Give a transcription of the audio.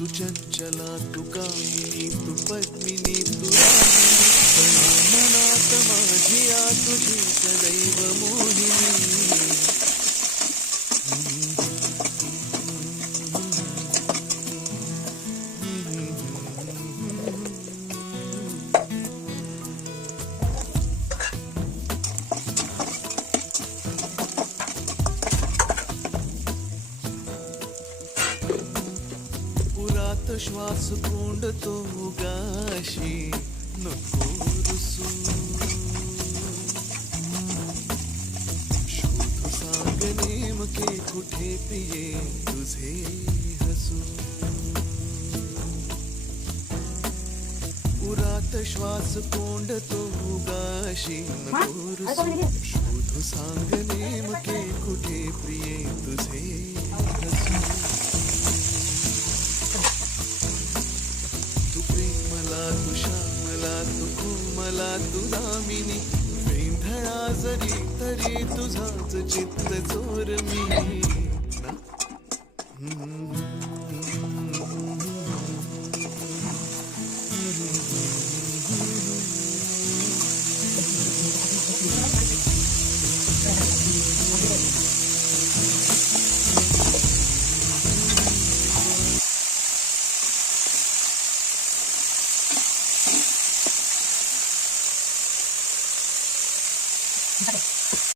तू चंचला तू कामिनी तू पद्मिनी तू रागिनी मनात माझिया तुझी सदैव मोहिनी पुरात श्वास कोंडतो गाशी नको रुसू शोध सांग नेमके कुठे पिये तुझे हसू पुरात श्वास कोंडतो गाशी नको रुसू शोध सांग नेमके कुठे प्रिये तुझे हसू तू प्रेमला तू श्यामला तू कोमला तू दामिनी वेंधळा जरी तरी तुझाच चित्त चोर मी ना